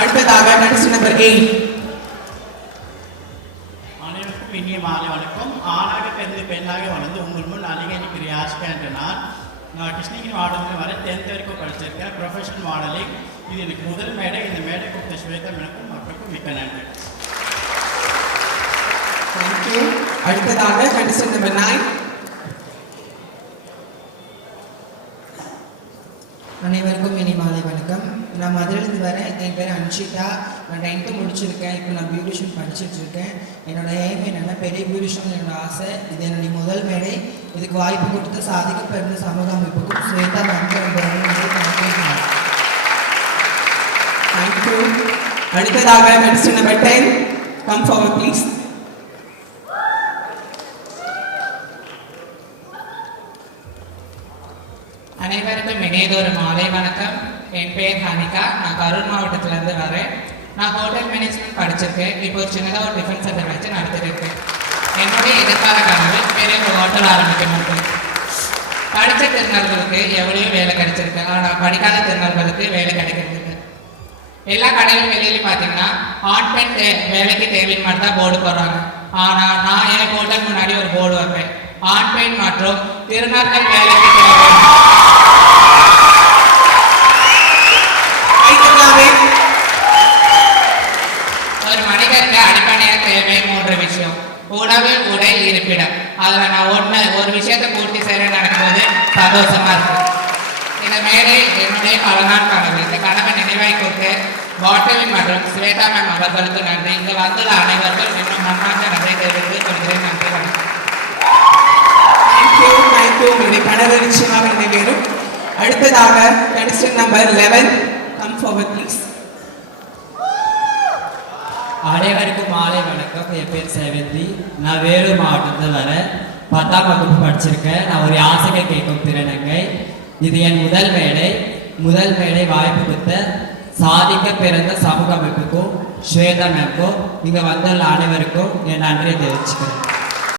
அடுத்ததாக கண்டிஸ்டன் நம்பர் 8. அனைவருக்கும் இனிய மாலை வணக்கம். ஆணாக பிறந்து பெண்ணாக வளர்ந்து உங்கள் முன் அழகே நிற்கிற யாஷிகா என்ற நான் கிருஷ்ணகிரி மாவட்டத்தில் வரை 10th வரைக்கும் படிச்சிருக்கேன். Professional modelling. இது எனக்கு முதல் மேடை. இந்த மேடை கொடுத்த ஸ்வேதா எனக்கும் மக்களுக்கும் மிக்க நன்றி. தேங்க்யூ. அடுத்ததாக கண்டிஸ்டன் நம்பர் 9. அனைவருக்கும் இனி மாலை வணக்கம். நான் மதுரையிலிருந்து வரேன். என் பேர் அன்ஷிதா. நான் 10th முடிச்சிருக்கேன். இப்போ நான் பியூட்டிஷியன் படிச்சுட்டு இருக்கேன். என்னோட எய்ம் என்னென்னா பெரிய பியூட்டிஷியன் என்னோட ஆசை. இது என்னுடைய முதல் மேடை. இதுக்கு வாய்ப்பு கொடுத்து சாதிக்க பிறந்த சமூக அமைப்புக்கும் ஸ்வேதா தேங்க்யூ. அடுத்ததாக கண்டிஸ்டன் நம்பர் 10. Come forward please. அனைவருக்கும் இணையதொரு மாலை வணக்கம். என் பேர் ஹனிகா. நான் கரூர் மாவட்டத்திலேருந்து வரேன். நான் ஹோட்டல் மேனேஜ்மெண்ட் படிச்சிருக்கேன். இப்போ ஒரு சின்னதாக ஒரு டிஃபென்ஸ் சென்டர் வச்சு நடத்திட்டு இருக்கேன். என்னுடைய எதிர்கால கனவு பெரிய ஒரு ஹோட்டல் ஆரம்பிக்கணும். படித்த திருநர்களுக்கு எவ்வளோ வேலை கிடைச்சிருக்கு, ஆனால் படிக்காத திருநர்களுக்கு வேலை கிடைக்கிறது. எல்லா கடையிலும் வெளியிலையும் பார்த்தீங்கன்னா ஆண் பெண் வேலைக்கு தேவைன்னு மட்டும் தான் போர்டு போடுறாங்க. ஆனால் நான் என் ஹோட்டல் முன்னாடி ஒரு போர்டு வைப்பேன். ஆண் பெண் மற்றும் திருநர்கள் வேலைக்கு தேவை. ஒரு மனிதருக்கு அடிப்படையாக தேவை 3 விஷயம்: உணவு, உடை, இருப்பிடம். அதில் நான் ஒரு விஷயத்தை பூர்த்தி செய்ய நடக்கும்போது சந்தோஷமா இருக்கு. இந்த மேடை என்னுடைய பலநாள் கனவு. இந்த கனவை நினைவாய் கொடுத்து வாட்டவின் மற்றும் ஸ்வேதா மேம் அவர்களுக்கு நன்றி. இங்கு வந்துள்ள அனைவருக்கும் இன்னும் மனமார்ந்த நன்றி தெரிவித்துக் கொள்கிறேன். நன்றி, வணக்கம். தேங்க்யூ. உங்களுடைய கனவு நிச்சயமாக நிறைவேறும். அடுத்ததாக கண்டிஸ்டன் நம்பர் 11. Come forward please. அனைவருக்கும் மாலை வணக்கம். என் பேர் சேவந்தி. நான் வேலூர் மாவட்டத்தில் வரேன். 10ஆம் வகுப்பு படிச்சிருக்கேன். நான் ஒரு யாசகை கேட்கும் திறனங்கை. இது என் முதல் மேடை. வாய்ப்பு கொடுத்த சாதிக்க பிறந்த சமூக அமைப்புக்கும் ஸ்வேதா மேம்க்கும் இங்கே வந்துள்ள அனைவருக்கும் என் நன்றியை தெரிவிச்சுக்கிறேன்.